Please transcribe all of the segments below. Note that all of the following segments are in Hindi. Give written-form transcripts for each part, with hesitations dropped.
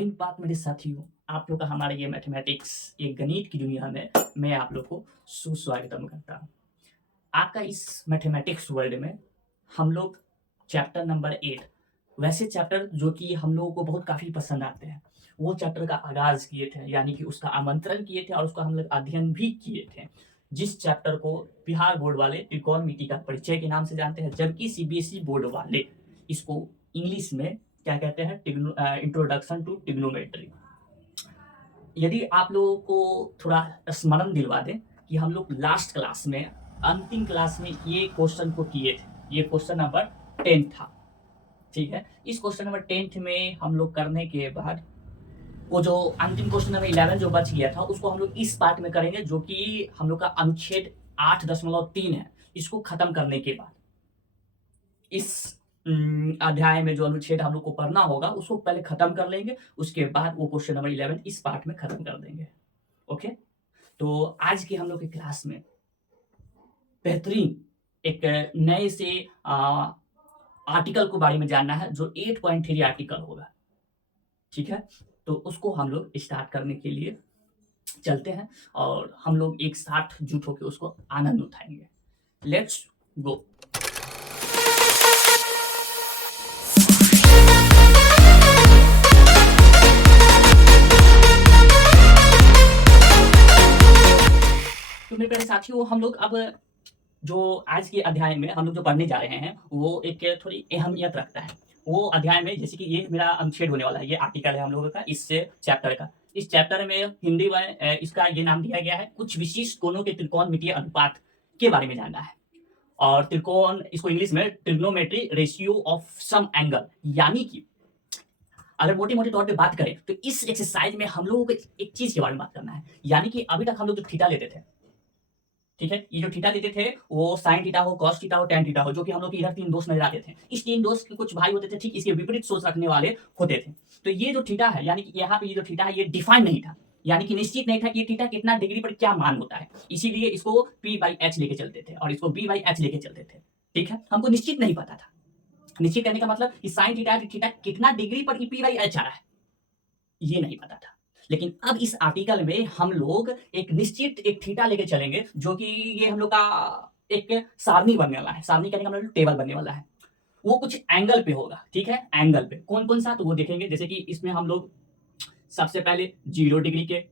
और एक बात मेरे साथियों, आप लोग का हमारे ये मैथमेटिक्स, ये गणित की दुनिया में मैं आप लोग को सुस्वागतम करता हूँ। आपका इस मैथमेटिक्स वर्ल्ड में हम लोग चैप्टर नंबर 8 वैसे चैप्टर जो कि हम लोगों को बहुत काफ़ी पसंद आते हैं, वो चैप्टर का आगाज़ किए थे, यानी कि उसका आमंत्रण किए थे और उसका हम लोग अध्ययन भी किए थे। जिस चैप्टर को बिहार बोर्ड वाले त्रिकोणमिति का परिचय के नाम से जानते हैं, जबकि सीबीएसई बोर्ड वाले इसको इंग्लिश में क्या कहते हैं, इंट्रोडक्शन टू ट्रिग्नोमेट्री। यदि आप लोगों को थोड़ा स्मरण दिलवा दें कि हम लोग लास्ट क्लास में, अंतिम क्लास में ये क्वेश्चन को किए थे। ये क्वेश्चन नंबर 10 था, ठीक है। इस क्वेश्चन नंबर 10 में हम लोग करने के बाद वो जो अंतिम क्वेश्चन नंबर 11 जो बच गया था, उसको हम लोग इस पार्ट में करेंगे, जो कि हम लोग का अनुच्छेद 8.3 है। इसको खत्म करने के बाद इस अध्याय में जो अनुच्छेद हम लोग को पढ़ना होगा, उसको पहले खत्म कर लेंगे, उसके बाद वो क्वेश्चन नंबर 11 इस पार्ट में खत्म कर देंगे। ओके, तो आज की हम लोग की क्लास में बेहतरीन एक नए से आर्टिकल के बारे में जानना है, जो 8.3 आर्टिकल होगा, ठीक है। तो उसको हम लोग स्टार्ट करने के लिए चलते हैं और हम लोग एक साथ जुट होकर उसको आनंद उठाएंगे। Let's go. तो मेरे प्यारे साथियों, हम लोग अब जो आज के अध्याय में हम लोग जो पढ़ने जा रहे हैं, वो एक थोड़ी अहमियत रखता है। वो अध्याय में, जैसे कि ये मेरा अनुच्छेद होने वाला है, ये आर्टिकल है हम लोगों का इस चैप्टर का। इस चैप्टर में हिंदी में इसका ये नाम दिया गया है, कुछ विशिष्ट कोणों के त्रिकोणमितीय अनुपात के बारे में जानना है। और त्रिकोण, इसको इंग्लिश में trigonometry ratio of some angle, यानी कि अगर मोटे मोटे तौर पे बात करें तो इस एक्सरसाइज में हम लोगों को एक चीज के बारे में बात करना है। यानी कि अभी तक हम लोग जो थीटा लेते थे, ठीक है, ये जो थीटा लेते थे, वो साइन थीटा हो, कॉस थीटा हो, टैन थीटा हो, जो कि हम लोग के इधर तीन दोस्त नजर आते थे। इस तीन दोस्त के कुछ भाई होते थे, ठीक इसके विपरीत सोच रखने वाले होते थे। तो ये जो थीटा है, यानी कि यहाँ पे ये जो थीटा है, ये डिफाइन नहीं था, यानी कि निश्चित नहीं था कि ये थीटा कितना डिग्री पर क्या मान होता है। इसीलिए इसको p/h लेके चलते थे और इसको b/h लेके चलते थे, ठीक है। हमको निश्चित नहीं पता था। निश्चित करने का मतलब कि साइन थीटा है, थीटा कितना डिग्री पर p/h आ रहा है, ये नहीं पता था। लेकिन अब इस आर्टिकल में हम लोग एक निश्चित एक थीटा लेके चलेंगे, जो कि ये हम लोग का एक सारणी बनने वाला है। सारणी कहने का मतलब टेबल बनने वाला है। वो कुछ एंगल पे होगा, ठीक है। एंगल पे कौन कौन सा, तो वो देखेंगे। जैसे कि इसमें हम लोग सबसे पहले 0 डिग्री के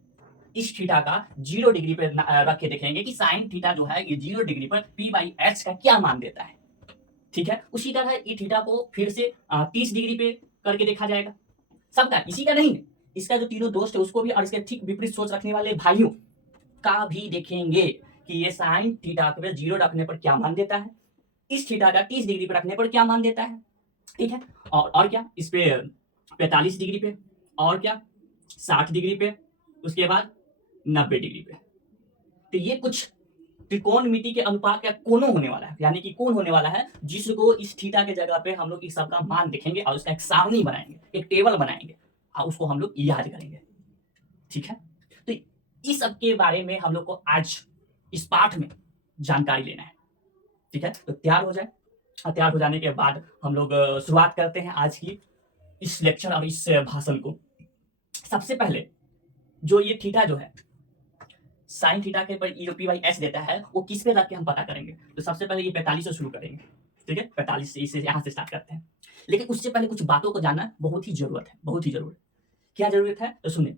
इस थीटा का 0 डिग्री पे रख के देखेंगे कि साइन थीटा जो है, ये 0 डिग्री पर p/h का क्या मान देता है, ठीक है। उसी तरह ये थीटा को फिर से 30 डिग्री पे करके देखा जाएगा। सबका, इसी का नहीं, इसका जो तीनों दोस्त है उसको भी, और इसके ठीक विपरीत सोच रखने वाले भाइयों का भी देखेंगे कि ये साइन थीटा पे 0 रखने पर क्या मान देता है, इस थीटा का 30 डिग्री पर रखने पर क्या मान देता है, ठीक है। और क्या, इस पे 45 डिग्री पे, और क्या 60 डिग्री पे, उसके बाद 90 डिग्री पे। तो ये कुछ त्रिकोणमिति के अनुपात का कोण होने वाला है, यानी कि कोण होने वाला है, जिसको इस थीटा के जगह पे हम लोग इस सबका मान देखेंगे और उसका एक सारणी बनाएंगे, एक टेबल बनाएंगे और उसको हम लोग याद करेंगे, ठीक है। तो इस सब के बारे में हम लोग को आज इस पाठ में जानकारी लेना है, ठीक है। तो तैयार हो जाए, और तैयार हो जाने के बाद हम लोग शुरुआत करते हैं आज की इस लेक्चर और इस भाषण को। सबसे पहले जो ये थीटा जो है, साइन थीटा के पर जो p/h देता है, वो किस पे रख के हम पता करेंगे। तो सबसे पहले ये 45 से शुरू करेंगे, ठीक है। 45 से, इसे यहाँ से स्टार्ट करते हैं। लेकिन उससे पहले कुछ बातों को जानना बहुत ही जरूरत है, बहुत ही जरूरत। क्या जरूरत है, तो सुनिए।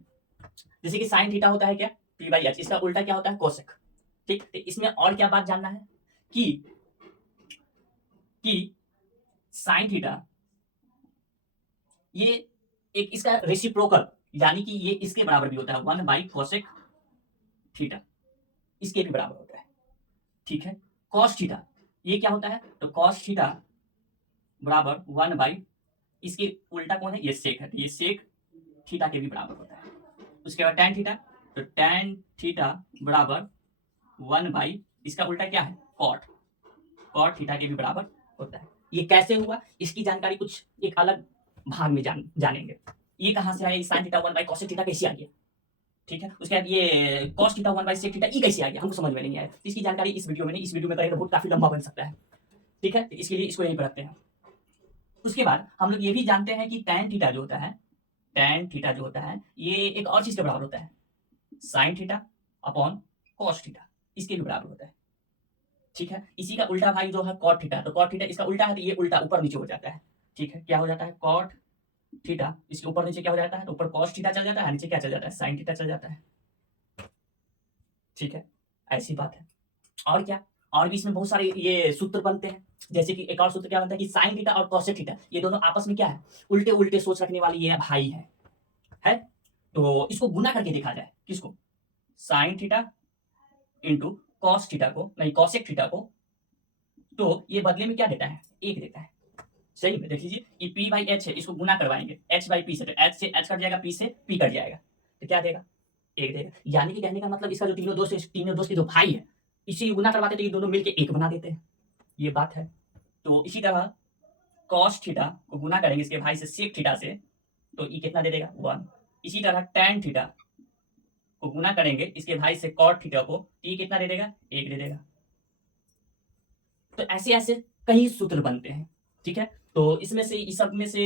जैसे कि साइन थीटा होता है क्या, p/h, इसका उल्टा क्या होता है, कोसेक, ठीक। तो इसमें और क्या बात जानना है कि साइन थीटा ये एक इसका रेसिप्रोकल, यानी कि ये इसके बराबर भी होता है, 1/कोसेक थीटा, इसके भी बराबर होता है, ठीक है। कॉस थीटा ये क्या होता है, तो कॉस थीटा बराबर 1/, इसके उल्टा कौन है, ये सेक है, तो ये सेक थीटा के भी बराबर होता है। उसके बाद टैन थीटा, तो टैन थीटा बराबर 1/, इसका उल्टा क्या है, कॉट, कॉट थीटा के भी बराबर होता है। ये कैसे हुआ, इसकी जानकारी कुछ एक अलग भाग में जानेंगे। ये कहां से आया, साइन थीटा 1/, कॉसेक थीटा कैसे आ गया, ठीक है। उसके बाद ये कॉस थीटा 1/सेक थीटा ये कैसे आ गया, हमको समझ में नहीं आया। तो इसकी जानकारी इस वीडियो में नहीं, इस वीडियो में करें तो बहुत काफी लंबा बन सकता है, ठीक है। तो इसके लिए इसको यहीं पर रखते हैं। उसके बाद हम लोग ये भी जानते हैं कि टैन थीटा जो होता है, tan थीटा जो होता है ये एक और चीज के बराबर होता है, sin theta upon cos theta, इसके भी बराबर होता है। ठीक है, इसी का उल्टा भाई जो है cot थीटा, तो cot थीटा इसका उल्टा है तो ये उल्टा ऊपर नीचे हो जाता है। ठीक है, क्या हो जाता है cot थीटा, इसके ऊपर नीचे क्या हो जाता है, तो ऊपर cos थीटा चल जाता है, नीचे क्या चल जाता है sin थीटा चल जाता है। ठीक है, ऐसी बात है। और क्या, और भी इसमें बहुत सारे ये सूत्र बनते हैं, जैसे कि एक और सूत्र क्या बनता है कि sin थीटा और cos थीटा ये दोनों आपस में क्या है, उल्टे उल्टे सोच रखने वाली ये भाई है। तो इसको गुना करके देखा जाए, किसको, sin theta into cos theta को, नहीं cosec थीटा को, तो ये बदले में क्या देता है, एक देता है। सही में देख लीजिए, ये p बाई एच है, इसको गुना करवाएंगे h बाई p से, तो h से h कट जाएगा, p से p कट जाएगा, तो क्या देगा, एक देगा। यानी कि कहने का मतलब इसका जो तीनों दोस्त है, तीनों दोस्त के जो भाई है, इसी गुना करवाते तो ये दोनों मिलके एक बना देते हैं, ये बात है। तो इसी तरह cos थीटा को गुना करेंगे इसके भाई से sec थीटा से, तो ये कितना दे देगा, 1। इसी तरह tan थीटा को गुना करेंगे इसके भाई से cot थीटा को, ये कितना दे देगा, 1 दे देगा। तो ऐसे ऐसे कई सूत्र बनते हैं। ठीक है, तो इसमें से इस सब में से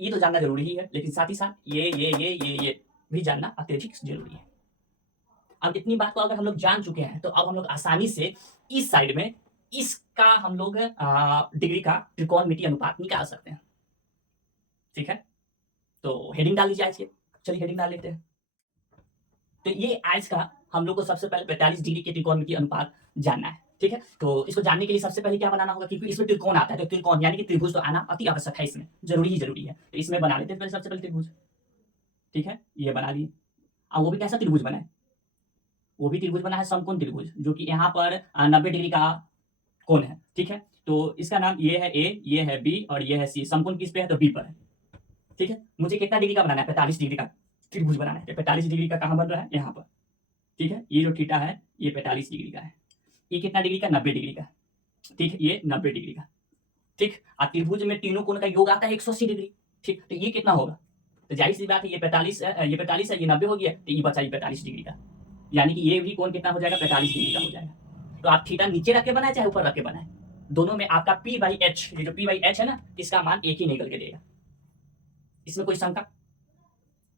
ये तो जानना जरूरी ही है, लेकिन साथ ही साथ ये भी जानना अत्यधिक जरूरी है। अब इतनी बात को अगर हम लोग जान चुके हैं तो अब हम लोग आसानी से इस साइड में इसका हम लोग डिग्री का त्रिकोणमितीय अनुपात निकाल सकते हैं। ठीक है, तो हेडिंग डाल लीजिए आज के, चलिए हेडिंग डाल लेते हैं। तो ये आज का हम लोग को सबसे पहले 45 डिग्री के त्रिकोणमितीय अनुपात जानना है। ठीक है, तो इसको जानने के लिए सबसे पहले क्या बनाना होगा, क्योंकि इसमें त्रिकोण आता है, तो त्रिकोण यानी कि त्रिभुज तो आना अति आवश्यक है, इसमें जरूरी ही जरूरी है। तो इसमें बना लेते हैं पहले सबसे पहले त्रिभुज। ठीक है, ये बना लिए। अब वो भी कैसा त्रिभुज बना है, वो भी त्रिभुज बना है समकोण त्रिभुज, जो कि यहाँ पर 90 डिग्री का कोण है। ठीक है, तो इसका नाम ये है ए, ये है बी और ये है सी। समकोण किस पे है, तो बी पर है। ठीक है, मुझे कितना डिग्री का बनाना है, 45 डिग्री का त्रिभुज बनाना है। 45 डिग्री का कहाँ बन रहा है, यहाँ पर। ठीक है, ये जो थीटा है ये 45 डिग्री का है, ये कितना डिग्री का, 90 डिग्री का। ठीक है, ये 90 डिग्री का। ठीक, और त्रिभुज में तीनों कोण का योग आता है 180 डिग्री। ठीक, तो ये कितना होगा, तो जाहिर सी बात है ये 45 है, ये 45 है, ये 90 हो गया, तो ये बचा ये 45 डिग्री का, यानी कि ये भी कोण कितना हो जाएगा, 45 डिग्री का हो जाएगा। तो आप थीटा नीचे रख के बनाए चाहे ऊपर रख के बनाए, दोनों में आपका p बाई एच, ये जो p बाई एच है ना, इसका मान एक ही निकल के देगा। इसमें कोई शंका,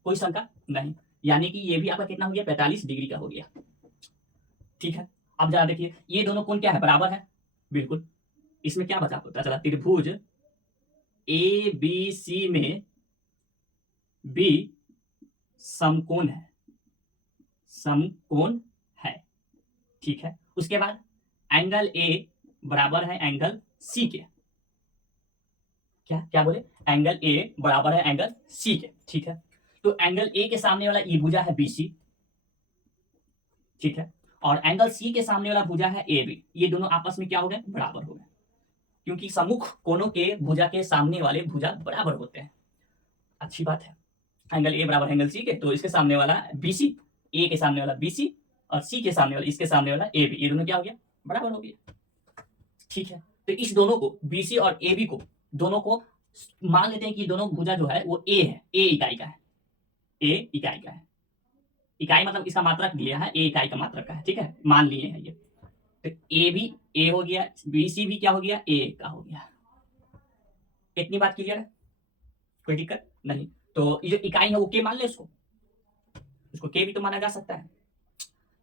कोई शंका नहीं, यानी कि ये भी आपका कितना हो गया, 45 डिग्री का हो गया। ठीक है, अब जरा देखिए ये दोनों कोण क्या है, बराबर है, बिल्कुल। इसमें क्या बचा, पता चला त्रिभुज ए बी सी में बी समकोण है, समकोण है। ठीक है, उसके बाद एंगल ए बराबर है एंगल सी के, क्या क्या बोले, एंगल ए बराबर है एंगल सी के। ठीक है, तो एंगल ए के सामने वाला ई भुजा है बीसी। ठीक है, और एंगल सी के सामने वाला भुजा है ए बी, ये दोनों आपस में क्या हो गए, बराबर हो गए, क्योंकि सम्मुख कोणों के भुजा के सामने वाले भुजा बराबर होते हैं। अच्छी बात है, एंगल ए बराबर एंगल सी के, तो इसके सामने वाला बीसी, ए के सामने वाला बीसी और सी के सामने वाला, इसके सामने वाला ए बी, ये दोनों क्या हो गया, बराबर हो गया। ठीक है, तो इस दोनों को बीसी और ए बी को, दोनों को मान लेते हैं कि दोनों भुजा जो है वो ए है, ए इकाई का है, ए इकाई का है। इकाई मतलब इसका मात्रक दिया है, ए इकाई का मात्रक का है। ठीक है, मान लिए हैं ये, तो ए भी ए हो गया, बी सी भी क्या हो गया, ए का हो गया। इतनी बात क्लियर है, कोई दिक्कत नहीं। तो ये जो इकाई है वो के मान ले, उसको के भी तो माना जा सकता है,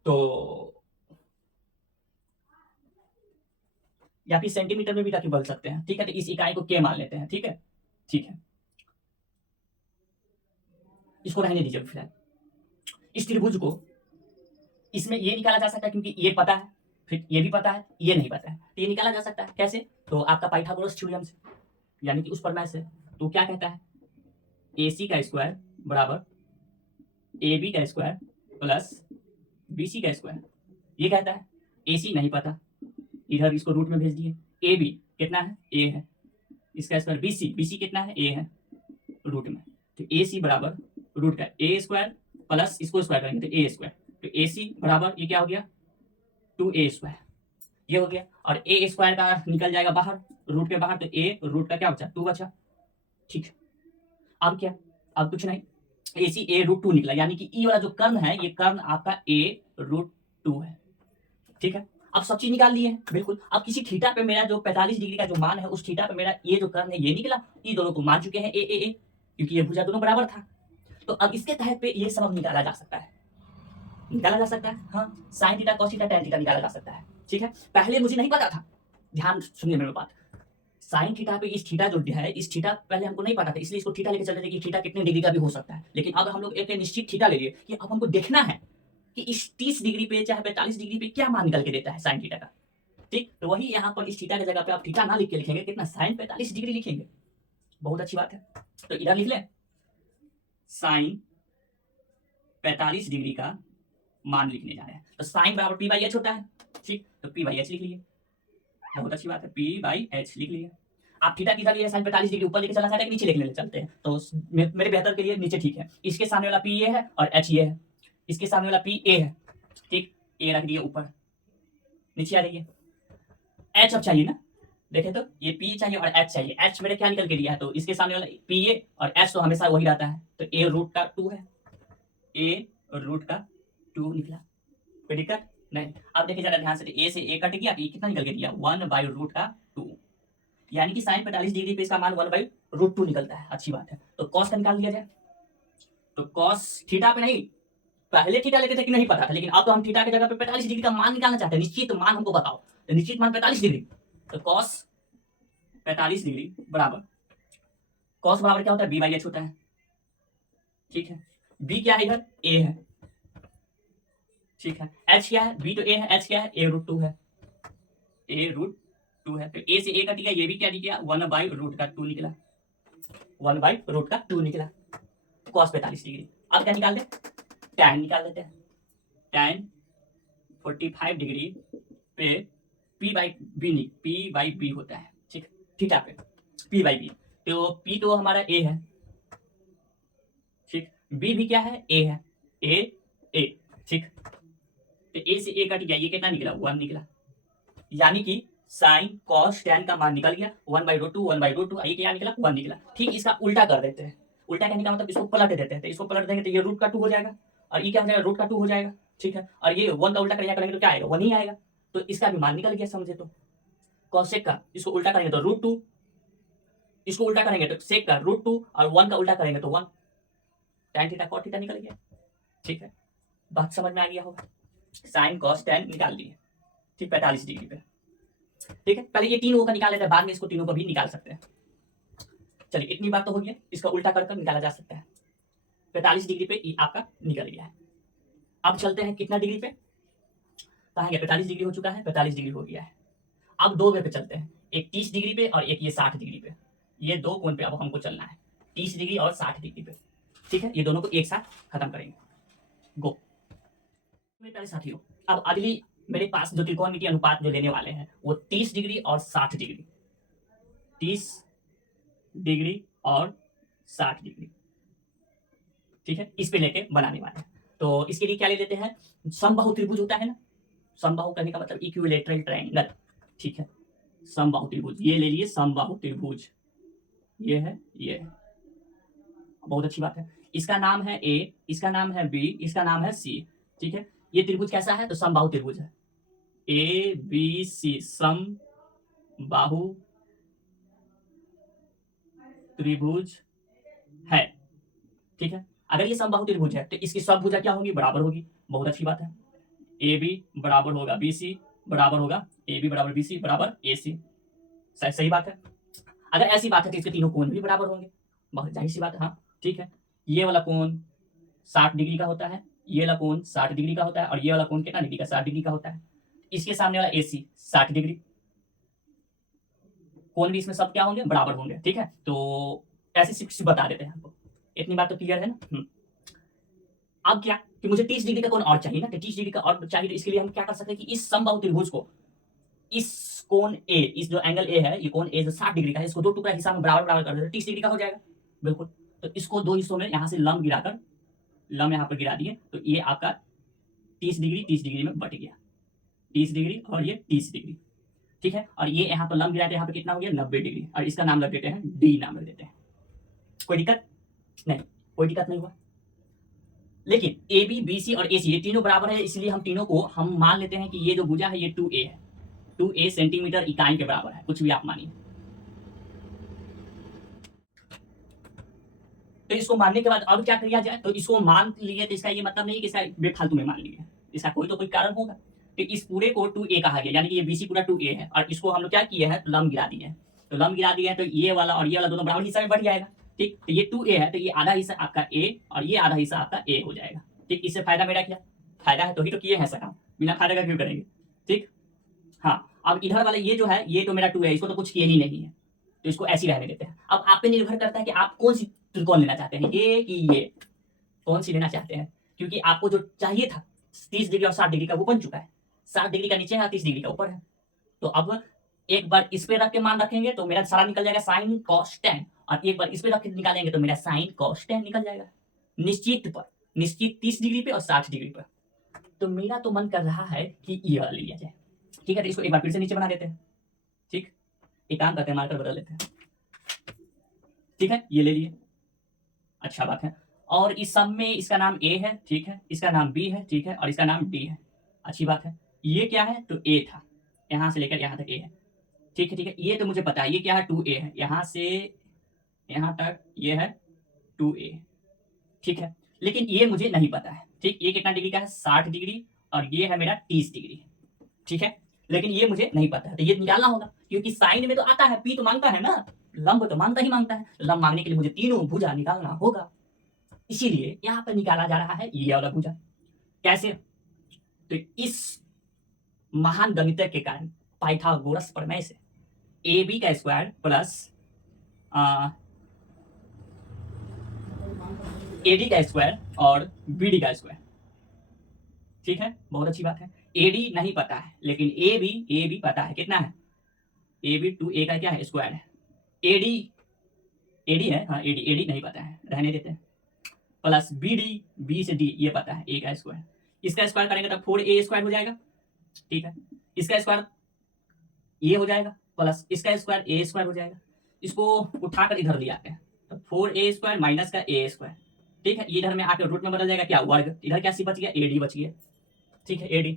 तो या फिर सेंटीमीटर में भी जाके बोल सकते हैं। ठीक है, तो इस इकाई को के मान लेते हैं। ठीक है, ठीक है, इसको रहने दीजिए फिलहाल। इस त्रिभुज को इसमें ये निकाला जा सकता है, क्योंकि ये पता है, फिर ये भी पता है, ये नहीं पता है, तो ये निकाला जा सकता है कैसे, तो आपका पाइथागोरस थ्योरम से, यानी कि उस प्रमेय से। तो क्या कहता है, ए सी का स्क्वायर बराबर ए बी का स्क्वायर प्लस बी सी का स्क्वायर। ये कहता है ए सी नहीं पता, इधर इसको रूट में भेज दिए, ए बी कितना है, ए है, इसका स्क्वायर बी सी कितना है, ए है, रूट में, तो ए सी बराबर रूट का ए स्क्वायर प्लस इसको स्क्वायर करेंगे तो ए स्क्वायर, तो ए सी बराबर ये क्या हो गया, 2a स्क्वायर, ये हो गया। और ए स्क्वायर का निकल जाएगा बाहर, रूट के बाहर, तो ए रूट का क्या बचा, 2 बचा। ठीक है, अब क्या, अब कुछ नहीं, ए सी ए रूट 2 निकला, यानी कि ई वाला जो कर्ण है, ये कर्ण आपका ए रूट 2 है। ठीक है, अब सब चीज निकाल लिए हैं, बिल्कुल। अब किसी थीटा पे मेरा जो 45 डिग्री का जो मान है, उस थीटा पे मेरा ये जो कर्ण है ये निकला, ये दोनों को मान चुके हैं ए ए ए, क्योंकि ये भुजा दोनों बराबर था। तो अब इसके तहत पे ये सबक निकाला जा सकता है, हाँ, sine theta cos theta tan theta निकाला जा सकता है। ठीक है, पहले मुझे नहीं पता था, ध्यान सुनिए मेरी बात। साइन थीटा पे इस थीटा जो है, इस थीटा पहले हमको नहीं पता था, इसलिए इसको थीटा लेके चलते थे कि थीटा कितने डिग्री का भी हो सकता है। लेकिन अब हम लोग एक निश्चित थीटा ले लिए कि अब हमको देखना है कि इस 30 डिग्री पे चाहे 45 डिग्री पे क्या मान निकल के देता है साइन थीटा का। ठीक, तो वही यहाँ पर इस थीटा की जगह पे आप थीटा ना लिख के लिखेंगे, कितना, साइन 45 डिग्री लिखेंगे। बहुत अच्छी बात है, तो इधर लिख लें साइन 45 डिग्री का मान लिखने जा रहे हैं। तो साइन बराबर पी बाई एच होता है। ठीक, तो पी बाई एच लिख लिए, बहुत अच्छी बात है, पी बाई एच लिख लिए। आप थीटा किधर लिए, साइन 45 डिग्री ऊपर लेके चलना चाहते हैं कि नीचे लेके चलते हैं, तो मेरे बेहतर के लिए नीचे ठीक है। इसके सामने वाला पी ए है और एच ये है, इसके सामने वाला पी ए है। ठीक, ए रख दिए ऊपर, नीचे आ जाइए, एच अब चाहिए ना, देखे तो ये पी चाहिए और एच चाहिए। एच मेरे क्या निकल के दिया है, तो इसके सामने वाला पी ए और एच तो हमेशा वही रहता है, तो ए रूट का 2 है, ए रूट का 2 निकला, कोई दिक्कत नहीं। अब देखिए जरा ध्यान से, ए से ए कट गया, कितना निकल के दिया, 1 बाई रूट का 2, यानी कि साइन 45 डिग्री पे इसका मान 1 बाई रूट 2 निकलता है। अच्छी बात है, तो कॉस का निकाल दिया जाए। तो कॉस थीटा पे नहीं, पहले थीटा लेते थे कि नहीं पता था, लेकिन अब तो हम थीटा की जगह पे 45 डिग्री का मान निकालना चाहते हैं, निश्चित मान हमको बताओ, तो निश्चित मान 45 डिग्री, तो कॉस 45 डिग्री बराबर, कॉस बराबर क्या होता है, बी बाई एच होता है। ठीक है, बी क्या है इधर, ए है। ठीक है, एच क्या है, बी तो ए है, एच क्या है, ए रूट 2 है, ए रूट 2 है। तो ए से ए कट गया, ये भी क्या निकला, 1 बाई रूट का 2 निकला, 1 बाई रूट का 2 निकला, कॉस 45 डिग्री। अब क्या निकाल दे, टैन निकाल देते हैं। टैन 45 डिग्री पे पी बाई बी होता है। ठीक, थीटा पे पी बाई बी, तो पी तो हमारा ए है, ठीक, बी भी क्या है, ए है, ए। ठीक, तो ए से ए कट गया, ये कितना निकला, 1 निकला, यानी कि साइन कॉस टैन का मान निकल गया 1 बाई रूट 2, 1 बाई रूट 2, ये क्या निकला, 1 निकला। ठीक, इसका उल्टा कर देते हैं, उल्टा कहने का मतलब इसको पलट देते हैं, तो इसको पलट देंगे तो ये रूट का 2 हो जाएगा और ये क्या हो जाएगा, रूट का 2 हो जाएगा। ठीक है, और ये 1 का उल्टा करेंगे तो क्या आएगा, 1 ही आएगा, तो इसका भी मान निकल गया, समझे। तो कॉसेक का इसको उल्टा करेंगे तो रूट 2, इसको उल्टा करेंगे तो सेक का रूट 2 और 1 का उल्टा करेंगे तो 1, टैन थीटा कॉट थीटा निकल गया। ठीक है, बात समझ में आ गया होगा, साइन कॉस टैन निकाल दिए। ठीक, 45 डिग्री पे। ठीक है, पहले ये तीनों का निकाल लेते हैं, बाद में इसको तीनों को भी निकाल सकते हैं। चलिए, इतनी बात तो हो गया, इसका उल्टा कर निकाला जा सकता है। 45 डिग्री पे ये आपका निकल गया है। अब चलते हैं कितना डिग्री पे, कहाँ गया, 45 डिग्री हो चुका है, 45 डिग्री हो गया है। अब 2 वे पे चलते हैं, एक 30 डिग्री पे और एक ये 60 डिग्री पे, ये 2 कोण पे अब हमको चलना है, 30 डिग्री और 60 डिग्री पे। ठीक है, ये दोनों को एक साथ खत्म करेंगे, गो। मेरे प्यारे साथियों, अब अगली मेरे पास जो त्रिकोणमितीय अनुपात जो लेने वाले हैं वो 30 डिग्री और 60 डिग्री, 30 डिग्री और 60 डिग्री। ठीक है, इस पे लेके बनाने वाले हैं। तो इसके लिए क्या ले लेते हैं, समबाहु त्रिभुज होता है ना, समबाहु करने का मतलब इक्विलेटरल ट्रायंगल। ठीक है, समबाहु त्रिभुज, ये ले लिए समबाहु त्रिभुज, ये है, ये है, बहुत अच्छी बात है। इसका नाम है ए, इसका नाम है बी, इसका नाम है सी। ठीक है, ये त्रिभुज कैसा है, तो समबाहु त्रिभुज है, ए बी सी, समबाहु त्रिभुज है। ठीक है, अगर ये समबाहु त्रिभुज है तो इसकी सब भुजा क्या होगी, बराबर होगी, बहुत अच्छी बात है। ए बी बराबर होगा बी सी, बराबर होगा ए बी बराबर बी सी बराबर ए सी, सही बात है। अगर ऐसी बात है तो इसके तीनों कोण भी बराबर होंगे, बहुत जाहिर सी बात है। हाँ, ठीक है, ये वाला कोण 60 डिग्री का होता है, ये वाला कोण 60 डिग्री का होता है, और ये वाला कोण कितना डिग्री का, 60 डिग्री का होता है। इसके सामने वाला ए सी 60 डिग्री, कोण भी इसमें सब क्या होंगे, बराबर होंगे। ठीक है, तो ऐसे सिर्फ बता देते हैं आपको, इतनी बात तो क्लियर है ना। अब क्या कि मुझे 30 डिग्री का कोण और चाहिए ना, तो 30 डिग्री का और चाहिए, तो इसके लिए हम क्या कर सकते हैं कि इस समबाहु त्रिभुज को, इस कोण ए, इस जो एंगल ए है, ये कोण ए जो 60 डिग्री का है, इसको 2 टुकड़ा हिस्सा में बराबर बराबर कर देते, 30 डिग्री का हो जाएगा, बिल्कुल। तो इसको 2 हिस्सों में यहाँ से लंब गिराकर, लंब यहाँ पर गिरा दिए, तो ये आपका 30 डिग्री में बट गया, 30 डिग्री और ये 30 डिग्री। ठीक है, और ये यहाँ पर लंब गिराते, यहाँ पर कितना हो गया, 90 डिग्री, और इसका नाम रख देते हैं डी, नाम रख देते हैं। कोई दिक्कत नहीं, कोई दिक्कत नहीं हुआ। लेकिन ए बी बी सी और ए सी ये तीनों बराबर है, इसलिए हम तीनों को हम मान लेते हैं कि ये जो भुजा है ये 2a है, 2a सेंटीमीटर इकाई के बराबर है, कुछ भी आप मानिए। तो इसको मानने के बाद अब क्या किया जाए, तो इसको मान लिए तो इसका ये मतलब नहीं कि इसका बेफालतू में मान लिए, इसका कोई तो कोई कारण होगा। तो इस पूरे को 2a कहा गया, यानी कि ये BC पूरा 2a है, और इसको हम लोग क्या किए हैं, लंब गिरा दिए हैं। तो लंब गिरा दिए हैं तो ये वाला और ये वाला दोनों बराबर हिस्सा में बढ़ जाएगा। ठीक, तो ये 2a है, तो ये आधा हिस्सा आपका a और ये आधा हिस्सा आपका a हो जाएगा। ठीक, इससे फायदा मेरा क्या, फायदा है तो ही तो किए हैं ऐसा काम, बिना फायदा का क्यों करेंगे। ठीक, हाँ, अब इधर वाला ये जो है, ये तो मेरा 2 है, इसको तो कुछ किए ही नहीं है, तो इसको ऐसे ही रहने देते हैं। अब आप पे निर्भर करता है कि आप कौन सी त्रिकोण लेना चाहते हैं, ये कि ये, कौन सी लेना चाहते हैं, क्योंकि आपको जो चाहिए था 30 डिग्री और 60 डिग्री का वो बन चुका है। 60 डिग्री का नीचे है, 30 डिग्री का ऊपर है। तो अब एक बार इस पे रख के मान रखेंगे तो मेरा सारा निकल जाएगा साइन कॉस टेन, और एक बार इस पे रख के निकालेंगे तो मेरा साइन कॉस टेन निकल जाएगा निश्चित पर, निश्चित 30 डिग्री पे और 60 डिग्री पर। तो मेरा तो मन कर रहा है कि ये वाला ले लिया जाए। ठीक है, तो इसको एक बार फिर से नीचे बना देते हैं। ठीक, एक काम करते हैं, मार्कर बदल लेते हैं। ठीक है, ये ले लिए, अच्छा बात है। और इस सब में इसका नाम A है, ठीक है, इसका नाम B है, ठीक है, और इसका नाम D है, अच्छी बात है। ये क्या है, तो A था, यहाँ से लेकर यहाँ तक A है। ठीक है, ठीक है, ये तो मुझे पता है, ये क्या है, 2A है, यहाँ से यहाँ तक ये है 2A। ठीक है, लेकिन ये मुझे नहीं पता है। ठीक, ये कितना डिग्री का है, 60 डिग्री, और ये है मेरा 30 डिग्री। ठीक है, लेकिन ये मुझे नहीं पता है, तो ये निकालना होगा, क्योंकि साइन में तो आता है, पी तो मांगता है ना, लंब तो मांगता ही मांगता है। लंब मांगने के लिए मुझे तीनों भुजा निकालना होगा, इसीलिए यहाँ पर निकाला जा रहा है ये वाला भुजा। कैसे, तो इस महान गणित के कारण पाइथागोरस प्रमेय से AB का स्क्वायर प्लस AD का स्क्वायर और BD का स्क्वायर। ठीक है, बहुत अच्छी बात है। AD नहीं पता है, लेकिन AB पता है, कितना है, AB 2A का क्या है, स्क्वायर है। AD है, हाँ AD नहीं पता है, रहने देते हैं। प्लस BD, B से D ये पता है, A का स्क्वायर, इसका स्क्वायर करेंगे तो 4A स्क्वायर हो जाएगा। ठीक है, इसका स्क्वायर ये हो जाएगा, प्लस इसका स्क्वायर A स्क्वायर हो जाएगा। इसको उठाकर इधर ले आते हैं, तो 4A स्क्वायर माइनस का A स्क्वायर। ठीक है, इधर में आकर रूट में बदल जाएगा, क्या वर्ग, इधर क्या सी बच गया, AD बच गया। ठीक है, AD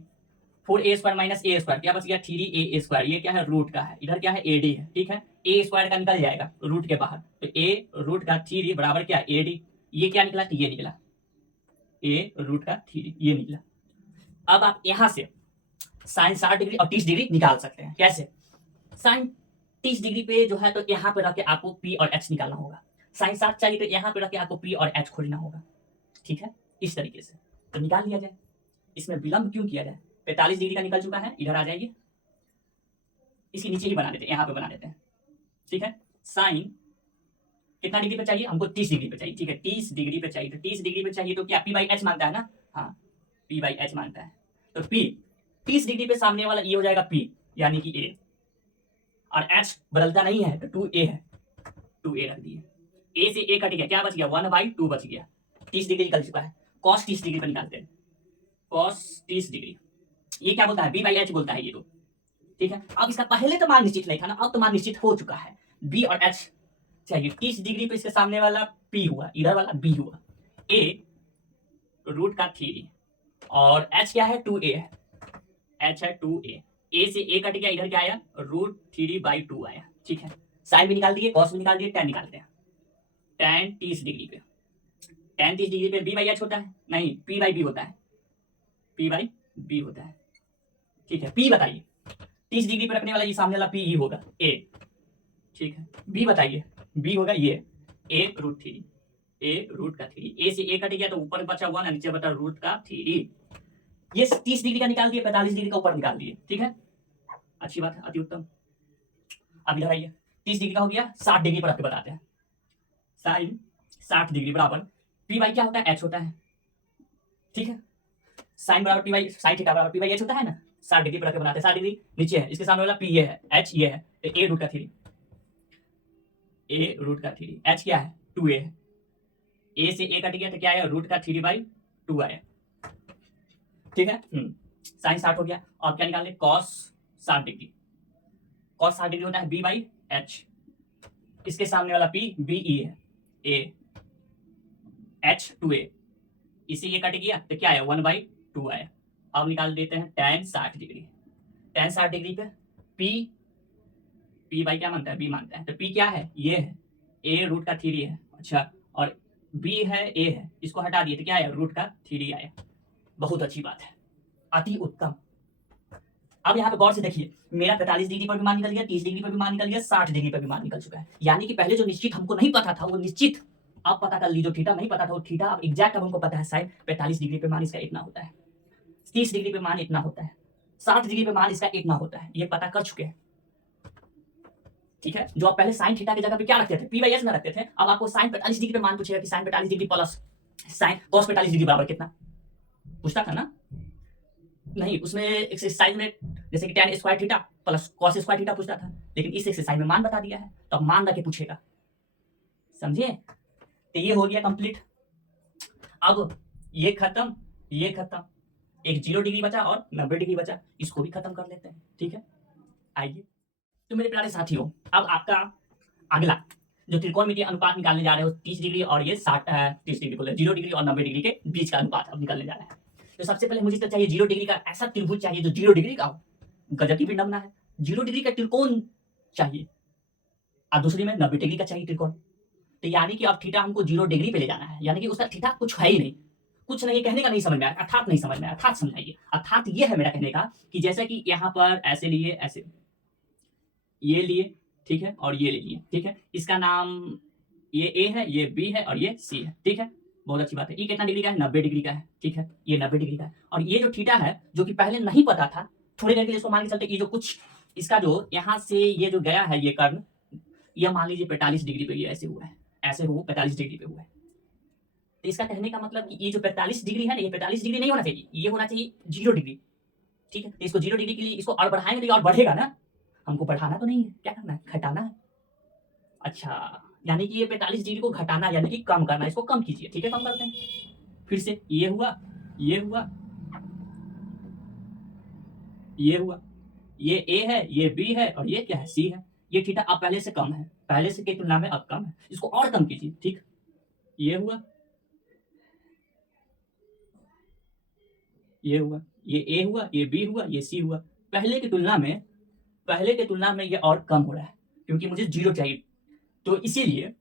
4A square minus A square क्या बच गया, 3A स्क्वायर, ये क्या है, रूट का है, इधर क्या है, AD है। ठीक है, A स्क्वायर का निकल जाएगा रूट के बाहर, तो A रूट का 3 बराबर क्या, AD, ये क्या निकला, तो ये निकला A रूट का 3, ये निकला। अब आप यहां से साइन 60 डिग्री और 30 डिग्री निकाल सकते हैं। कैसे, साइन 30 डिग्री पे जो है तो यहाँ पे रख के आपको P और H निकालना होगा। साइन 60 चाहिए तो यहाँ पे रख के आपको P और H खोजना होगा। ठीक है, इस तरीके से तो निकाल लिया जाए। इसमें विलंब क्यों किया जाए, 45 डिग्री का निकल चुका है, इधर आ जाइए, इसके नीचे ही बना देते हैं, यहाँ पे बना देते हैं। ठीक है, साइन कितना डिग्री पे चाहिए हमको, 30 डिग्री पे चाहिए। ठीक है, 30 डिग्री पे चाहिए, तो 30 डिग्री पे चाहिए तो क्या P/H मानता है ना, हाँ P/H मानता है, तो P 30 डिग्री पे सामने वाला ये हो जाएगा P, यानी कि A, और H बदलता नहीं है तो 2A है, 2A रख दिए। A से A कट गया, क्या बच गया, 1/2 बच गया। 30 डिग्री निकल चुका है, cos 30 डिग्री पर निकालते हैं, cos 30 डिग्री, ये क्या बोलता है, B/H बोलता है ये तो। ठीक है, अब इसका पहले तो मान निश्चित नहीं था ना, अब तो मान निश्चित हो चुका है, B और H चाहिए। 30 डिग्री पे इसके सामने वाला P हुआ, इधर वाला B हुआ, A रूट का 3 और H क्या है, 2A है, H है 2A, A से A कट गया, इधर क्या आया, √3/2 आया। ठीक है, साइन भी निकाल दिए, कॉस भी निकाल दिए, tan निकालते हैं। tan 30 डिग्री पे, tan 30 डिग्री पे B/H होता है, नहीं P/B होता है, P/B होता है। ठीक है, P बताइए, 30 डिग्री पे रखने वाला ये सामने वाला P ही होगा, A। ठीक है, B बताइए, B होगा ये A √3, A रूट का 3, A से A कट गया तो ऊपर बचा 1 और नीचे बचा √3। ये 30 डिग्री का निकाल दिए, 45 डिग्री का ऊपर निकाल दिए। ठीक है, अच्छी बात है, अति उत्तम। अब इधर आइए, 30 डिग्री का हो गया, 60 डिग्री पर रख के बताते हैं। साइन 60 डिग्री बराबर P/, क्या होता है, H होता है। ठीक है, साइन बराबर P/, साइन थीटा बराबर P/H होता है ना, 60 डिग्री पर रख के बनाते हैं। 60 डिग्री नीचे है, इसके सामने वाला P ये है, H ये है, तो A रूट का 3, A रूट का 3, H क्या है, 2A है, A से A कट गया तो क्या आया, √3/2 आया। ठीक है, साइन 60 हो गया, और क्या निकालने, cos 60 डिग्री, cos 60 डिग्री होता है B/H, इसके सामने वाला P BE है, A H 2A, इसी ये कट गया तो क्या आया, 1/2 आया। अब निकाल देते हैं tan 60 डिग्री, tan 60 डिग्री पे P/, क्या मानता है, B मानता है, तो P क्या है, ये है, A रूट का 3 है। अच्छा, और बी है, ए है, इसको हटा दिए तो क्या आया, रूट का 3 आया। बहुत अच्छी बात है, अति उत्तम। अब यहाँ पे गौर से देखिए, मेरा 45 डिग्री पर भी मान निकल गया, 30 डिग्री पर भी मान निकल गया, 60 डिग्री पर भी मान निकल चुका है। यानी कि पहले जो निश्चित हमको नहीं पता था वो निश्चित अब पता कर ली। जो थीटा नहीं पता था वो थीटा अब एग्जैक्ट अब हमको पता है। साइन 45 डिग्री पे मान इसका इतना होता है, 30 डिग्री पे मान इतना होता है, 60 डिग्री पे मान इसका इतना होता है, ये पता कर चुके हैं। ठीक है, जो आप पहले साइन थीटा की जगह पे क्या रखते थे, पी बाई एस में रखते थे, अब आपको साइन 45 डिग्री पे मान पूछेगा कि sine 45 degree plus sine cos 45 degree बराबर कितना, पूछता था ना? नहीं, उसमें एक्सरसाइज में जैसे कि tan square theta plus cos square theta पूछता था, लेकिन इस एक्सरसाइज में मान बता दिया है, तो अब मान रख के पूछेगा। समझे? तो ये हो गया कंप्लीट। अब ये खत्म, ये खत्म, एक 0 डिग्री बचा और 90 डिग्री बचा, इसको भी खत्म कर लेते हैं। ठीक है, आइए। तो मेरे प्यारे साथियों, अब आपका अगला जो त्रिकोणमितीय अनुपात निकालने जा रहे हो 30 डिग्री और ये 30 डिग्री बोले 0 डिग्री और 90 डिग्री के बीच का अनुपात अब निकलने जा रहा है। तो सबसे पहले मुझे तो चाहिए 0 डिग्री का ऐसा त्रिभुज चाहिए जो 0 डिग्री का हो, गजब की विडंबना है। 0 डिग्री का त्रिकोण चाहिए और दूसरी में 90 डिग्री का चाहिए त्रिकोण। तो यानी कि अब थीटा हमको 0 डिग्री पे ले जाना है, यानी कि उसका थीटा कुछ है ही नहीं, कुछ नहीं, कहने का नहीं समझ में आया, अर्थात नहीं समझ में आया, अर्थात समझाइए। अर्थात ये है मेरा कहने का कि जैसे कि यहाँ पर ऐसे लिए, ऐसे ये लिए, ठीक है, और ये ले लिए, ठीक है, इसका नाम ये ए है, ये बी है और ये सी है। ठीक है, बहुत अच्छी बात है। ये कितना डिग्री का है, 90 डिग्री का है। ठीक है, ये 90 डिग्री का है। और ये जो थीटा है जो कि पहले नहीं पता था, थोड़ी देर के लिए इसको मान के चलते, ये जो कुछ इसका जो यहाँ से ये जो गया है ये कर्ण, ये मान लीजिए 45 डिग्री पे ये ऐसे हुआ है, ऐसे हो 45 डिग्री पे हुआ है। तो इसका कहने का मतलब कि ये जो 45 डिग्री है ना, ये 45 डिग्री नहीं होना चाहिए, ये होना चाहिए 0 डिग्री। ठीक है, तो इसको 0 डिग्री के लिए इसको और बढ़ाएंगे तो ये और बढ़ेगा ना, हमको बढ़ाना तो नहीं है, क्या करना है, घटाना है। अच्छा, यानी कि ये 45 डिग्री को घटाना यानी कि कम करना, इसको कम कीजिए। ठीक है, कम करते हैं। फिर से ये हुआ, ये हुआ, ये हुआ, ये ए है, ये बी है और ये क्या है, सी है। ये थीटा अब पहले से कम है, पहले से की तुलना में अब कम है, इसको और कम कीजिए। ठीक, ये हुआ, ये हुआ, ये ए हुआ, ये बी हुआ, ये सी हुआ। पहले की तुलना में ये और कम हो रहा है, क्योंकि मुझे 0 चाहिए। तो इसीलिए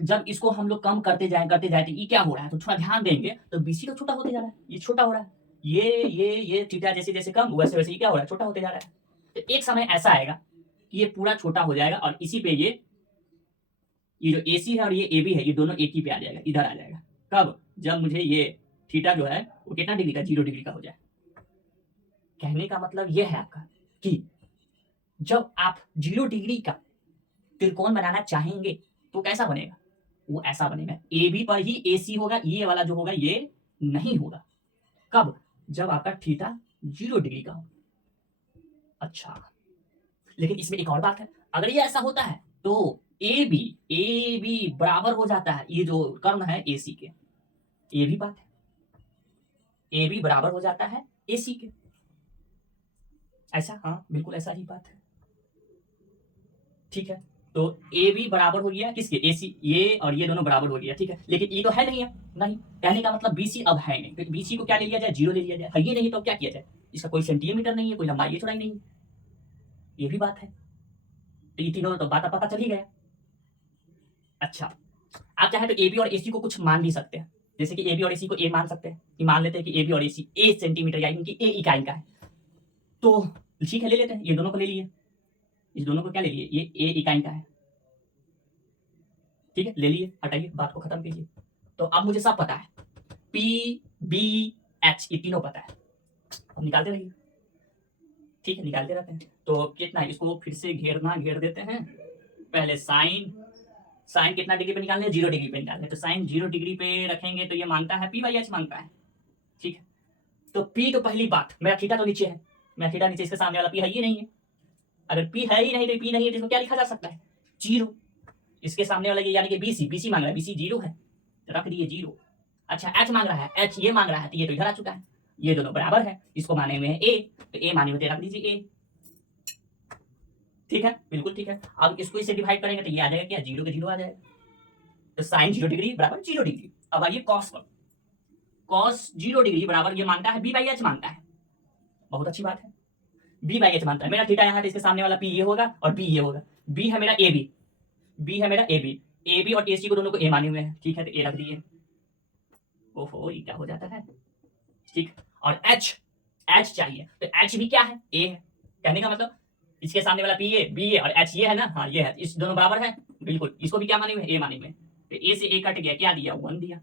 जब इसको हम लोग कम करते जाएं तो ये क्या हो रहा है, तो थोड़ा ध्यान देंगे तो बीसी तो छोटा होते जा रहा है, ये छोटा हो रहा है, ये थीटा जैसे जैसे कम वैसे वैसे ये क्या हो रहा है, छोटा होते जा रहा है। तो एक समय ऐसा आएगा कि ये पूरा छोटा हो जाएगा और इसी पे ये जो AC है और ये AB है, ये दोनों एक ही पे आ जाएगा, इधर आ जाएगा। कब? जब मुझे ये थीटा जो है वो कितना डिग्री का, 0 डिग्री का हो जाए। कहने का मतलब ये है आपका कि जब आप 0 डिग्री का त्रिकोण बनाना चाहेंगे तो कैसा बनेगा, वो ऐसा बनेगा, AB पर ही AC होगा, ये वाला जो होगा ये नहीं होगा। कब? जब आपका थीटा 0 डिग्री का हो। अच्छा, लेकिन इसमें एक और बात है, अगर ये ऐसा होता है तो AB बराबर हो जाता है ये जो कर्ण है AC के, ये भी बात है, AB बराबर हो जाता है AC के। ऐसा, हाँ बिल्कुल ऐसा ही बात है। ठीक है, तो AB बराबर हो गया किसके, AC, ये और ये दोनों बराबर हो गया। ठीक है, लेकिन ये तो है नहीं है, नहीं, कहने का मतलब BC अब है नहीं, तो BC को क्या ले लिया जाए, 0 ले लिया जाए, है ये नहीं तो क्या किया जाए, इसका कोई सेंटीमीटर नहीं है, कोई लंबाई चौड़ाई नहीं है, ये भी बात है। तो ये तीनों तो बात पता चल ही गया। अच्छा, आप चाहे तो AB और AC को कुछ मान भी सकते हैं, जैसे कि AB और AC को A मान सकते हैं, कि मान लेते हैं कि AB और AC A सेंटीमीटर यानी कि A इकाई का है, तो ठीक है ले लेते हैं, ये दोनों को ले लिए, इस दोनों को क्या ले लिए, ये A इकाई का है। ठीक है, ले लिए, हटाइए, बात को खत्म कीजिए। तो अब मुझे सब पता है, P B H ये तीनों पता है, अब निकालते रहिए। ठीक है, निकालते रहते हैं। तो कितना है, इसको फिर से घेर देते हैं। पहले साइन कितना डिग्री पे निकालना है, 0 डिग्री पे निकालना है, तो साइन 0 डिग्री पे रखेंगे तो ये मांगता है P बाई H मांगता है। ठीक है, तो P तो पहली बात, मेरा थीटा तो नीचे है, मेरा थीटा नीचे, इसके सामने वाला P है ही नहीं है। अगर P है ही नहीं तो P नहीं है तो इसको क्या लिखा जा सकता है, 0। इसके सामने वाला ये यानी कि BC मांग रहा है, BC 0 है, तो रख दिए 0। अच्छा, H मांग रहा है, H ये मांग रहा है, तो ये तो इधर आ चुका है, ये दोनों बराबर है, इसको माने हुए हैं A, तो A माने हुए रख दीजिए A। ठीक है, बिल्कुल ठीक है। अब इसको इससे डिवाइड करेंगे तो ये आ जाएगा क्या, 0 के 0 आ जाएगा, तो साइन 0 डिग्री बराबर 0 डिग्री। अब आइए कॉस पर, कॉस 0 डिग्री बराबर ये मांगता है B बाई H मांगता है, बहुत अच्छी बात है, B बाई H मांगता है। मेरा थीटा यहाँ है, इसके सामने वाला P ये होगा और B ये होगा, B है मेरा AB, B है मेरा AB, AB और AC को दोनों को A माने हुए हैं। ठीक है, तो A रख दिए, ओहो ये क्या हो जाता है, ठीक। और एच, एच चाहिए तो एच भी क्या है, ए है। कहने का मतलब इसके सामने वाला पी ए बी ए और एच ये है ना, हाँ ये है, इस दोनों बराबर है, बिल्कुल इसको भी क्या माने हुए, ए माने हुए। तो ए से ए कट गया, क्या दिया, 1 दिया।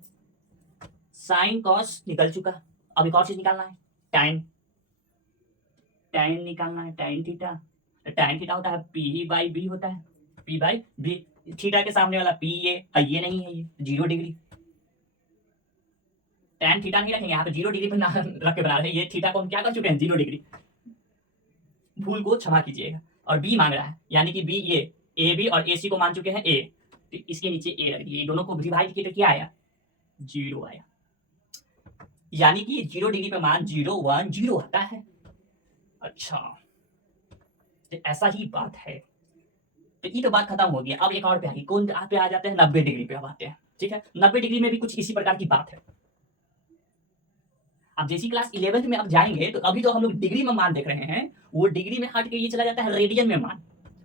साइन कॉस निकल चुका, अब एक और चीज निकालना है, टैन, टैन निकालना है, टैन थीटा। टैन थीटा होता है पी बाई बी होता है, पी बाई बी। थीटा के सामने वाला पी ये नहीं है, ये 0 डिग्री। टैन थीटा नहीं रखेंगे यहाँ पे, 0 डिग्री पर ना रख के बना रहे हैं, ये थीटा को हम क्या कर चुके हैं, 0 डिग्री। भूल को क्षमा कीजिएगा। और बी मांग रहा है, यानी कि बी ये ए बी और ए सी को मान चुके हैं ए, तो इसके नीचे ए रख दिए, दोनों को डिवाइड किए तो क्या आया, 0 आया। यानी कि 0 डिग्री पे मान 0 1 0 आता है। अच्छा तो ऐसा ही बात है। तो ये तो बात खत्म हो गया। अब एक और पे आ गई, कौन पे आ जाते हैं, 90 डिग्री पे अब आते हैं। ठीक है, 90 डिग्री में भी कुछ इसी प्रकार की बात है। अब जैसी क्लास 11th में अब जाएंगे तो अभी तो हम लोग डिग्री में मान देख रहे हैं, वो डिग्री में हट के ये चला जाता है रेडियन में मान।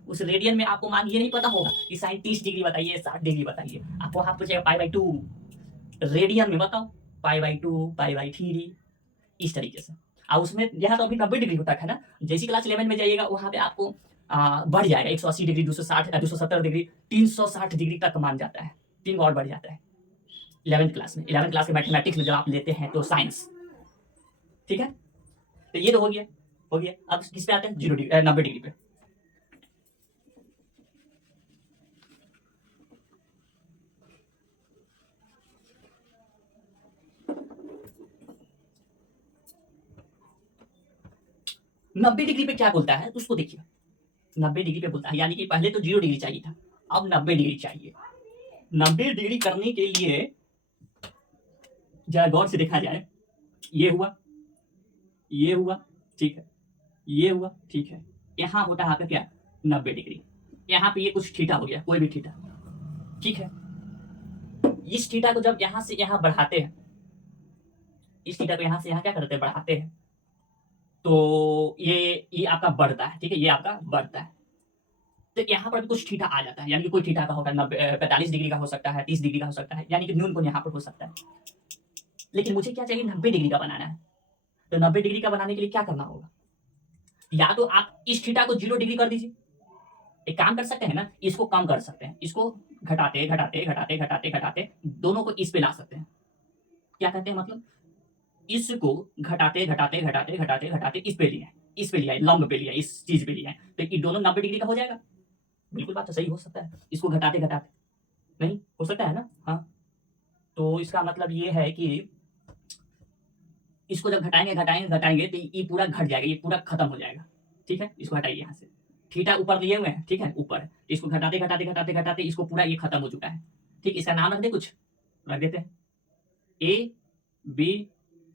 उस रेडियन में आपको मान ये नहीं पता होगा कि साइन 30 डिग्री बताइए, 60 डिग्री बताइए, आपको वहां पूछेगा पाई/2, रेडियन में बताओ पाई/2 पाई/3, इस तरीके से। और उसमें यहाँ तो अभी 90 डिग्री होता है ना, जैसी क्लास 11 में जाइएगा वहां पे आपको बढ़ जाएगा, 180 डिग्री, 260 270 डिग्री, 360 डिग्री तक मान जाता है, 3 और बढ़ जाता है 11th क्लास में। 11th क्लास के मैथमेटिक्स में जब आप लेते हैं तो साइंस, ठीक है। तो ये तो हो गया, हो गया। अब किस पे आते हैं, 0 डिग्री 90 डिग्री पे। नब्बे डिग्री पे क्या बोलता है उसको देखिए, 90 डिग्री पे बोलता है, यानी कि पहले तो 0 डिग्री चाहिए था, अब 90 डिग्री चाहिए। 90 डिग्री करने के लिए जरा गौर से देखा जाए, ये हुआ, ये हुआ, ठीक है, ये हुआ, ठीक है। यहाँ होता है आपका क्या, 90 डिग्री। यहाँ पे ये कुछ थीटा हो गया, कोई भी थीटा, ठीक है। इस थीटा को जब यहाँ से यहाँ बढ़ाते हैं, इस थीटा को यहाँ से यहाँ क्या करते हैं, बढ़ाते हैं, तो ये आपका बढ़ता है, ठीक है, ये आपका बढ़ता है। तो यहाँ पर भी कुछ थीटा आ जाता है, यानी कि कोई थीटा का होगा 45 डिग्री का हो सकता है, 30 डिग्री का हो सकता है, यानी कि न्यूनकोण यहाँ पर हो सकता है। लेकिन मुझे क्या चाहिए, 90 डिग्री का बनाना है। तो 90 डिग्री का बनाने के लिए क्या करना होगा, या तो आप इस थीटा को 0 डिग्री कर दीजिए, एक काम कर सकते हैं ना, इसको कम कर सकते हैं, इसको घटाते घटाते घटाते घटाते घटाते दोनों को इस पे ला सकते हैं। क्या कहते हैं, मतलब इसको घटाते घटाते घटाते घटाते घटाते इस पे लिया, इस पे लिया, लंब पे लिया, इस चीज पे लिया, तो ये दोनों 90 डिग्री का हो जाएगा। बिल्कुल बात तो सही हो सकता है, इसको घटाते घटाते नहीं हो सकता है ना, हाँ। तो इसका मतलब ये है कि इसको जब घटाएंगे घटाएंगे घटाएंगे तो ये पूरा घट जाएगा, ये पूरा खत्म हो जाएगा, ठीक है। इसको हटाइए यहाँ से, थीटा ऊपर लिए हुए हैं, ठीक है, ऊपर। इसको घटाते घटाते घटाते घटाते इसको पूरा ये खत्म हो चुका है, ठीक। इसका नाम रख दे, कुछ रख देते हैं, ए बी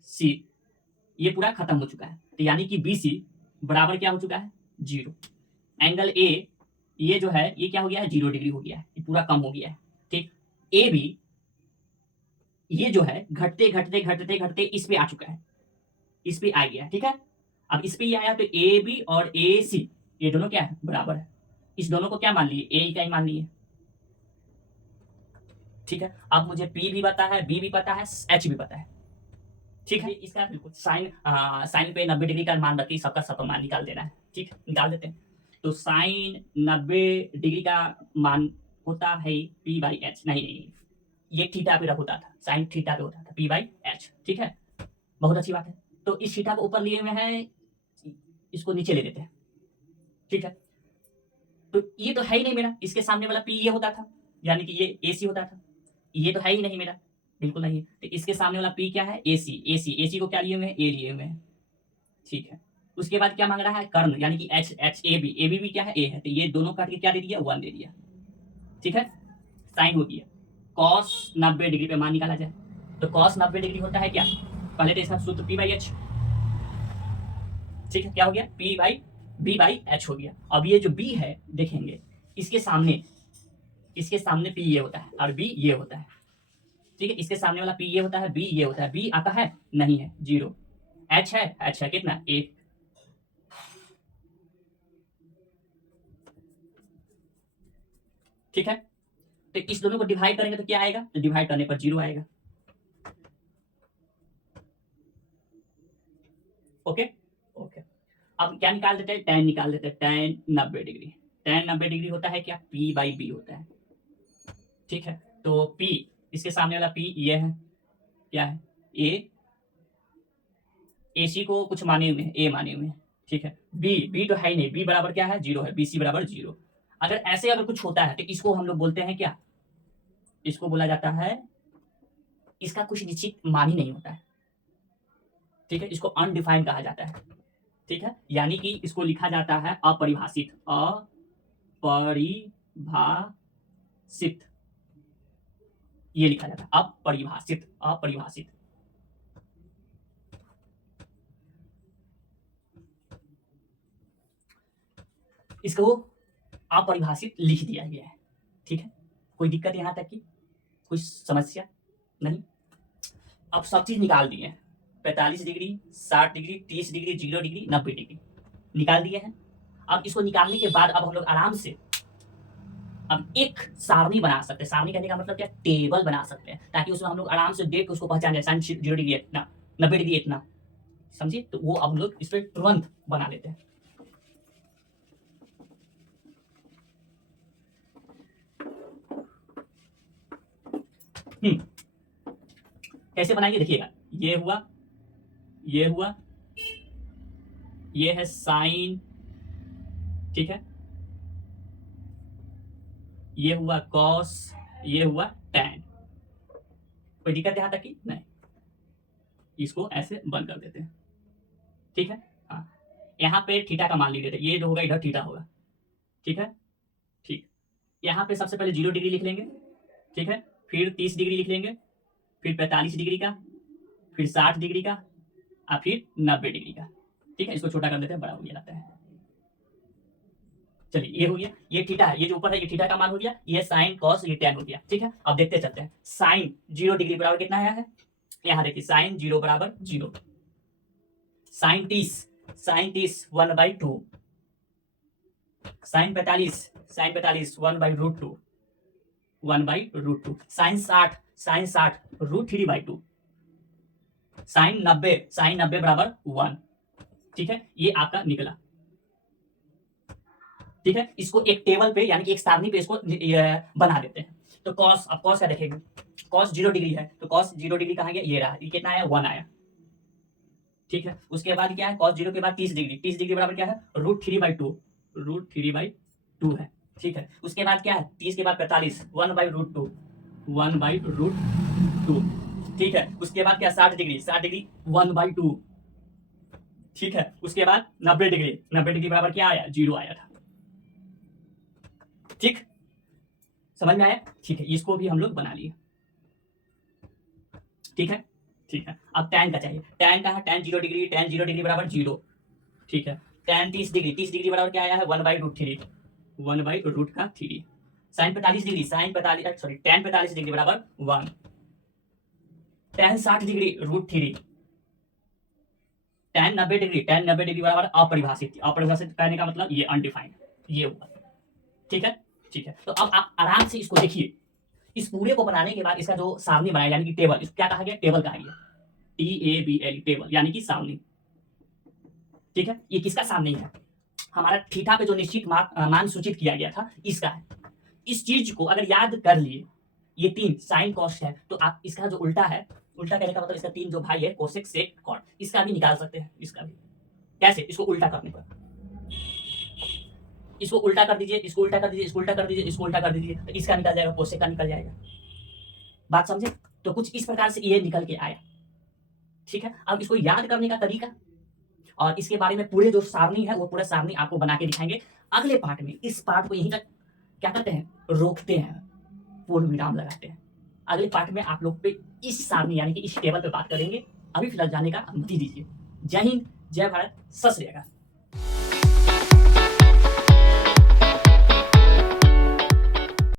सी, ये पूरा खत्म हो चुका है। तो यानी कि बी सी बराबर क्या हो चुका है, 0। एंगल ए ये जो है ये क्या हो गया है, 0 डिग्री हो गया है, ये पूरा कम हो गया है, ठीक। ए बी ये जो है घटते घटते घटते घटते इस पे आ चुका है, इस पे आ गया, ठीक है। अब इस पे ही आया तो ए बी और ए सी ये दोनों क्या है, बराबर है। इस दोनों को क्या मान लिए, ए का ही मान लिए, ठीक है। अब मुझे पी भी पता है, बी भी पता है, एच भी पता है, ठीक है। इसका बिल्कुल साइन साइन पे 90 डिग्री का मान रखी, सबका सब मान निकाल देना है, ठीक, निकाल देते हैं। तो साइन 90 डिग्री का मान होता है पी बाई एच, नहीं नहीं, ये थीटा पे होता था, साइन थीटा पे होता था, पी बाई एच, ठीक है। बहुत अच्छी बात है। तो इस थीटा को ऊपर लिए हुए हैं, इसको नीचे ले लेते हैं, ठीक है। तो ये तो है ही नहीं मेरा, इसके सामने वाला पी ये होता था, यानी कि ये ए सी होता था, ये तो है ही नहीं मेरा, बिल्कुल नहीं है। तो इसके सामने वाला पी क्या है, ए सी, ए सी, ए सी को क्या लिए हुए हैं, ए लिए हुए हैं, ठीक है। उसके बाद क्या मांग रहा है, कर्ण, यानी कि एच, एच ए बी भी क्या है, ए है, तो ये दोनों काट के क्या दे दिया, 1 दे दिया, ठीक है। साइन हो गया। कॉस 90 डिग्री पे मान निकाला जाए, तो कॉस 90 डिग्री होता है क्या, पहले तो इसका सूत्र पी बाई एच, ठीक है। क्या हो गया, P by B by H हो गया। अब ये जो बी है देखेंगे, इसके सामने, इसके सामने पी ये होता है और बी ये होता है, ठीक है। इसके सामने वाला पी ये होता है, बी ये होता है, बी आता है नहीं है, 0। एच है, एच है कितना, 1, ठीक है। तो इस दोनों को डिवाइड करेंगे तो क्या आएगा, तो डिवाइड करने पर 0 आएगा, ओके ओके। अब क्या निकाल देते हैं, tan निकाल देते हैं, tan 90 डिग्री। tan 90 डिग्री होता है क्या, p बाई बी होता है, ठीक है। तो p, इसके सामने वाला p ये है, क्या है, a, AC को कुछ माने हुए हैं, a माने हुए हैं, ठीक है। b तो है ही नहीं, b बराबर क्या है, 0 है, BC बराबर 0। अगर ऐसे अगर कुछ होता है तो इसको हम लोग बोलते हैं क्या, इसको बोला जाता है, इसका कुछ निश्चित मान ही नहीं होता है, ठीक है, इसको अनडिफाइंड कहा जाता है, ठीक है। यानी कि इसको लिखा जाता है अपरिभाषित, अपरिभाषित, ये लिखा जाता है अपरिभाषित, अपरिभाषित। इसको अपरिभाषित लिख दिया गया है, ठीक है। कोई दिक्कत यहां तक की, कोई समस्या नहीं। अब सब चीज निकाल दिए हैं, 45 degree, 60 degree, 30 degree, 0 degree, 90 degree निकाल दिए हैं। अब इसको निकालने के बाद अब हम लोग आराम से अब एक सारणी बना सकते हैं। सारणी कहने का मतलब क्या, टेबल बना सकते हैं, ताकि उसमें हम लोग आराम से देख के उसको पहचान जाए, साइन 0 डिग्री इतना, 90 डिग्री इतना, समझिए। तो वो अब हम लोग इस पर तुरंत बना लेते हैं। कैसे बनाएंगे देखिएगा, ये हुआ, ये हुआ, ये है साइन, ठीक है, ये हुआ कॉस, ये हुआ टैन। कोई दिक्कत यहां तक की नहीं, इसको ऐसे बंद कर देते हैं, ठीक है। हाँ, यहाँ पे थीटा का मान ले लेते हैं, ये जो होगा इधर थीटा होगा, ठीक है, ठीक। यहाँ पे सबसे पहले 0 डिग्री लिख लेंगे, ठीक है, फिर 30 डिग्री लिख लेंगे, फिर 45 डिग्री का, फिर 60 डिग्री का, और फिर 90 डिग्री का, ठीक है। इसको छोटा कर देते हैं, बड़ा हो गया लगता है। चलिए ये हो गया, ये थीटा है, ये जो ऊपर है ये थीटा का मान हो गया, ये साइन कॉस ये टैन हो गया, ठीक है। अब देखते चलते हैं, साइन 0 डिग्री बराबर कितना आया है, यहाँ देखिए साइन 0 बराबर 0, साइन 30 1/2, साइन 45 1/√2, 1/√2, साइन 60 √3/2, साइन 90 बराबर 1, ठीक है। ये आपका निकला, ठीक है। इसको एक टेबल पे यानी कि एक सारणी पे इसको बना देते हैं। तो कॉस, अब कॉस क्या देखेंगे, कॉस 0 डिग्री है, तो कॉस 0 डिग्री कहाँ गया, ये रहा, ये कितना आया, 1 आया, ठीक है। उसके बाद क्या है, कॉस 0 के बाद 30 डिग्री, 30 डिग्री बराबर क्या है, √3/2 है, ठीक है। उसके बाद क्या है, 30 के बाद 45, 1/√2, 1/√2, ठीक है। उसके बाद क्या, 60 डिग्री 1/2, ठीक है। उसके बाद 90 डिग्री बराबर क्या आया, 0 आया था, ठीक, समझ में आया, ठीक है। इसको भी हम लोग बना लिए, ठीक है, ठीक है। अब tan का चाहिए, tan का है, tan 0 डिग्री बराबर 0, ठीक है। tan 30 डिग्री बराबर क्या आया है, 1/√3, 1/√3। साइन 45 डिग्री, tan 45 डिग्री बराबर 1, tan 60 डिग्री √3, tan 90 डिग्री बराबर अपरिभाषित, अपरिभाषित कहने का मतलब ये अनडिफाइंड, ये हुआ, ठीक है, ठीक है। तो अब आप आराम से इसको देखिए, इस पूरे को बनाने के बाद इसका जो सारणी बनाया यानी कि टेबल, इसको क्या कहा गया, टेबल कहा गया, TABL, टेबल यानी कि सारणी, ठीक है। ये किसका सारणी है, हमारा थीटा पे जो निश्चित मान सूचित किया गया था इसका है। इस चीज को अगर याद कर लिए, ये 3 साइन कॉस है, तो आप इसका जो उल्टा है, उल्टा कहने का मतलब इसका 3 जो भाई है, कोसेक सेक कॉट, इसका भी निकाल सकते हैं, इसका भी कैसे, इसको उल्टा करने पर, इसको उल्टा कर दीजिए, इसको उल्टा कर दीजिए, इसको उल्टा कर दीजिए, इसको उल्टा कर दीजिए, तो इसका निकल जाएगा, कोसेक का निकल जाएगा, बात समझे। तो कुछ इस प्रकार से ये निकल के आया, ठीक है। अब इसको याद करने का तरीका और इसके बारे में पूरे जो सारणी है वो पूरा सारणी आपको बना के दिखाएंगे अगले पार्ट में। इस पार्ट को यहीं तक क्या करते हैं, रोकते हैं, पूर्ण विराम लगाते हैं। अगले पार्ट में आप लोग पे इस सारणी यानी कि इस टेबल पे बात करेंगे। अभी फिलहाल जाने का अनुमति दीजिए। जय हिंद, जय भारत, सत श्री अकाल।